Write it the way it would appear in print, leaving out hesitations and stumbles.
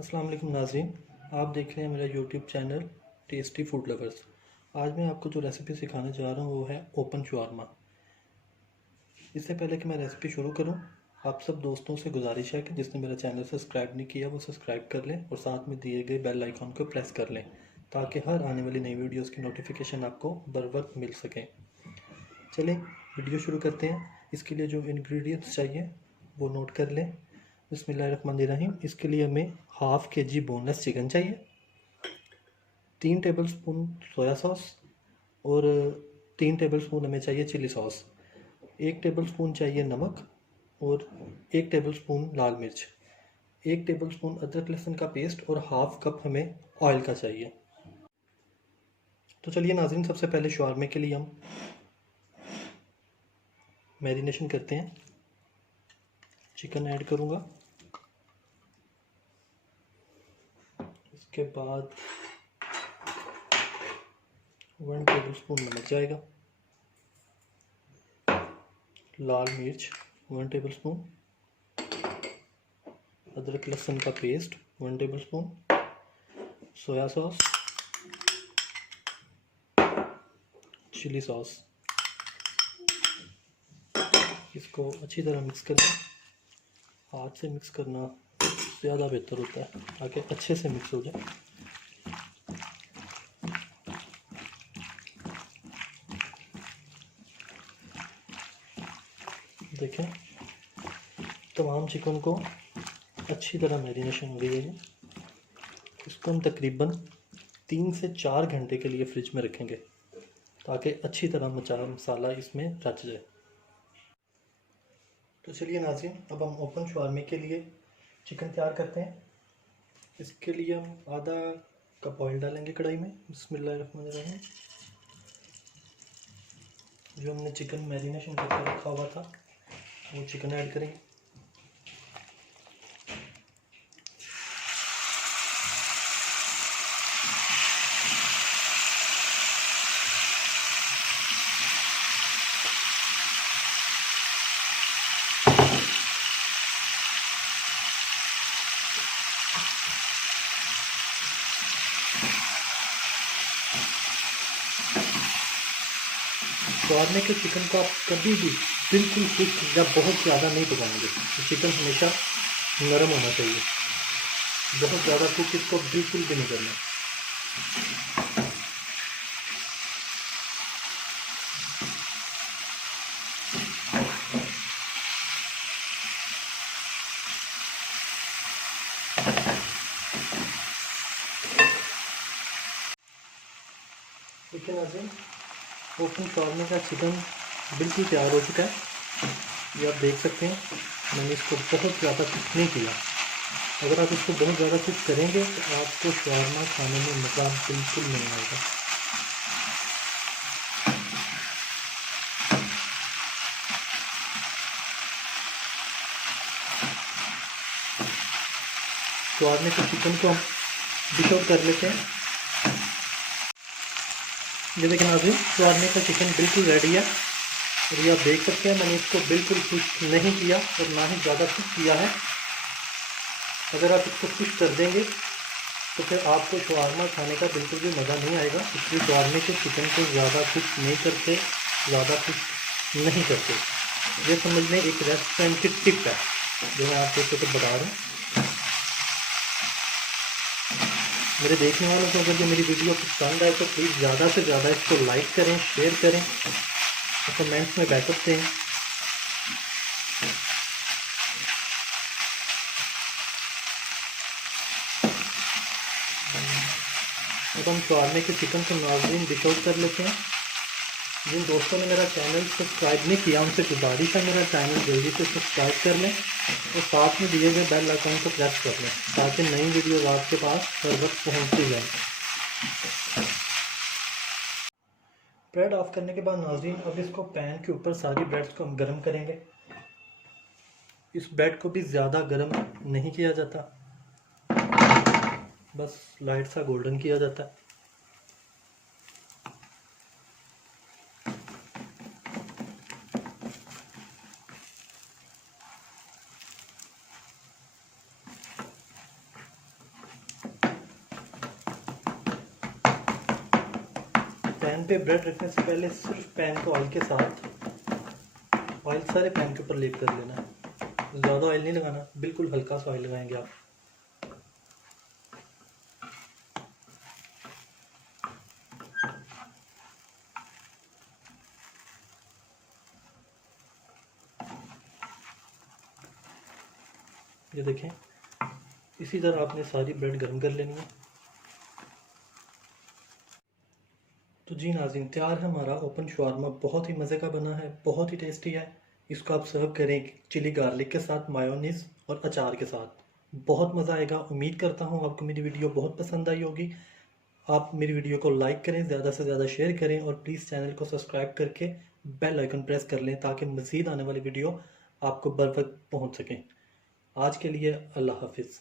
अस्सलाम वालेकुम नाज़रीन, आप देख रहे हैं मेरा YouTube channel tasty food lovers. आज मैं आपको जो रेसिपी सिखाने जा रहा हूँ वो है ओपन शवारमा। इससे पहले कि मैं रेसिपी शुरू करूँ, आप सब दोस्तों से गुजारिश है कि जिसने मेरा चैनल सब्सक्राइब नहीं किया वो सब्सक्राइब कर लें और साथ में दिए गए बेल आइकॉन को प्रेस कर लें ताकि हर आने वाली नई वीडियोज़ की नोटिफिकेशन आपको बर वक्त मिल सकें। चलें वीडियो शुरू करते हैं। इसके लिए जो इंग्रेडिएंट्स चाहिए वो नोट कर लें। बिस्मिल्लाहिर्रहमानिर्रहीम। इसके लिए हमें हाफ़ के जी बोनलेस चिकन चाहिए, 3 टेबलस्पून सोया सॉस और 3 टेबलस्पून हमें चाहिए चिली सॉस, 1 टेबलस्पून चाहिए नमक और 1 टेबलस्पून लाल मिर्च, 1 टेबलस्पून अदरक लहसुन का पेस्ट और हाफ़ कप हमें ऑयल का चाहिए। तो चलिए नाज़रीन, सबसे पहले शवारमे के लिए हम मैरिनेशन करते हैं। चिकन ऐड करूँगा, इसके बाद 1 टेबलस्पून नमक जाएगा, लाल मिर्च 1 टेबलस्पून, अदरक लहसुन का paste 1 tablespoon, soya sauce, chilli sauce. इसको अच्छी तरह मिक्स कर लें। हाथ से मिक्स करना ज़्यादा बेहतर होता है ताकि अच्छे से मिक्स हो जाए। देखें, तमाम चिकन को अच्छी तरह मैरिनेशन हो गई है। इसको हम तकरीबन 3 से 4 घंटे के लिए फ्रिज में रखेंगे ताकि अच्छी तरह मसाला इसमें रच जाए। तो चलिए नाज़रीन, अब हम ओपन शवारमे के लिए चिकन तैयार करते हैं। इसके लिए हम आधा कप ऑयल डालेंगे कढ़ाई में। बिस्मिल्लाहिर्रहमानिर्रहीम। जो हमने चिकन मैरिनेशन करके रखा हुआ था वो चिकन ऐड करेंगे। शवारमे के चिकन को आप कभी भी बिल्कुल खुश्क या बहुत ज़्यादा नहीं पकाएंगे। तो चिकन हमेशा नरम होना चाहिए, बहुत ज़्यादा कुक इसको बिल्कुल भी नहीं करना। देखिए नाज़रीन, ओपन शवारमे का चिकन बिल्कुल तैयार हो चुका है। ये आप देख सकते हैं, मैंने इसको बहुत ज़्यादा कुक नहीं किया। अगर आप इसको बहुत ज़्यादा कुक करेंगे तो आपको शवारमा खाने में मज़ा बिल्कुल नहीं आएगा। शवारमे के चिकन को हम डिश आउट कर लेते हैं। ये देखें नाज़रीन, शवारमे का चिकन बिल्कुल रेडी है और ये आप देख सकते हैं मैंने इसको बिल्कुल खुश्क नहीं किया और ना ही ज़्यादा खुश्क किया है। अगर आप इसको खुश्क कर देंगे तो फिर आपको शवारमा खाने का बिल्कुल भी मज़ा नहीं आएगा। इसलिए शवारमे के चिकन को ज़्यादा खुश्क नहीं करते, ज़्यादा खुश्क नहीं करते। ये समझ लें एक रेस्टोरेंट की टिप है जो मैं आपको तो बता रहा हूँ। मेरे देखने वालों को अगर ये मेरी वीडियो पसंद आए तो प्लीज़ ज़्यादा से ज़्यादा इसको लाइक करें, शेयर करें और कमेंट्स में बैकअप दें। अब हम शवारमे के चिकन को नाज़रीन डिश आउट कर लेते हैं। जिन दोस्तों ने मेरा चैनल सब्सक्राइब नहीं किया उनसे गुजारिश है मेरा चैनल जल्दी से सब्सक्राइब कर लें और साथ में दिए गए बेल आइकन को प्रेस कर लें ताकि नई वीडियोज़ आपके पास हर वक्त पहुँचती जाए। ब्रेड ऑफ करने के बाद नाज़रीन, अब इसको पैन के ऊपर सारी ब्रेड्स को हम गर्म करेंगे। इस ब्रेड को भी ज़्यादा गर्म नहीं किया जाता, बस लाइट सा गोल्डन किया जाता है। पैन पे ब्रेड रखने से पहले सिर्फ पैन को ऑयल के साथ ऑयल सारे पैन के ऊपर लेप कर लेना है। ज़्यादा ऑयल नहीं लगाना, बिल्कुल हल्का सा ऑयल लगाएंगे आप। ये देखें, इसी तरह आपने सारी ब्रेड गर्म कर लेनी है। तो जी नाज़रीन, तैयार है हमारा ओपन शवारमा। बहुत ही मज़े का बना है, बहुत ही टेस्टी है। इसको आप सर्व करें चिली गार्लिक के साथ, मायोनीज़ और अचार के साथ। बहुत मज़ा आएगा। उम्मीद करता हूँ आपको मेरी वीडियो बहुत पसंद आई होगी। आप मेरी वीडियो को लाइक करें, ज़्यादा से ज़्यादा शेयर करें और प्लीज़ चैनल को सब्सक्राइब करके बेल आइकन प्रेस कर लें ताकि मज़ीद आने वाली वीडियो आपको बर वक्त पहुँच सकें। आज के लिए अल्लाह हाफिज़।